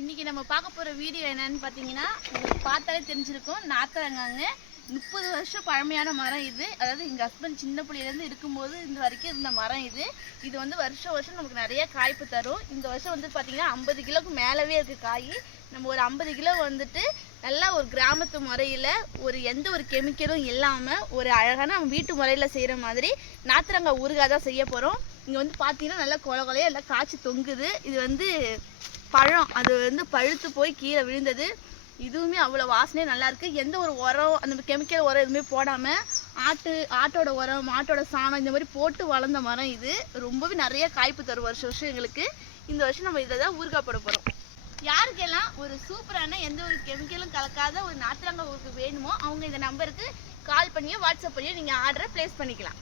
இன்னைக்கு நம்ம பார்க்க போகிற வீடியோ என்னன்னு பார்த்தீங்கன்னா, உங்களுக்கு பார்த்தாலே தெரிஞ்சிருக்கும். நாத்தரங்காங்க 30 வருஷம் பழமையான மரம் இது. அதாவது எங்கள் ஹஸ்பண்ட் சின்ன பிள்ளையிலேருந்து இருக்கும்போது இந்த வரைக்கும் இருந்த மரம் இது. இது வந்து வருஷம் வருஷம் நமக்கு நிறைய காய்ப்பு தரும். இந்த வருஷம் வந்து பார்த்தீங்கன்னா 50 கிலோவுக்கு மேலவே இருக்குது காய். நம்ம ஒரு 50 கிலோ வந்துட்டு நல்லா ஒரு கிராமத்து முறையில் எந்த ஒரு கெமிக்கலும் இல்லாமல் ஒரு அழகான நம்ம வீட்டு முறையில் செய்கிற மாதிரி நாத்தரங்காய் ஊறுகாய் தான் செய்ய போகிறோம். இங்கே வந்து பார்த்தீங்கன்னா நல்லா கொலை கொலையாக எல்லாம் காய்ச்சி தொங்குது. இது வந்து பழம், அது வந்து பழுத்து போய் கீழே விழுந்தது. இதுவுமே அவ்வளோ வாசனையே நல்லாயிருக்கு. எந்த ஒரு உரம் அந்த கெமிக்கல் உரம் எதுவுமே போடாமல் ஆட்டோட உரம், மாட்டோட சாணம் இந்த மாதிரி போட்டு வளர்ந்த மரம் இது. ரொம்பவே நிறைய காய்ப்பு தரும் வருஷம் வருஷம் எங்களுக்கு. இந்த வருஷம் நம்ம இதை தான் ஊறுகாய் போட போகிறோம். யாருக்கெல்லாம் ஒரு சூப்பரான எந்த ஒரு கெமிக்கலும் கலக்காத ஒரு நாத்தரங்காய் ஊறுகாய் வேணுமோ அவங்க இந்த நம்பருக்கு கால் பண்ணியோ வாட்ஸ்அப் பண்ணியோ நீங்கள் ஆர்டரை ப்ளேஸ் பண்ணிக்கலாம்.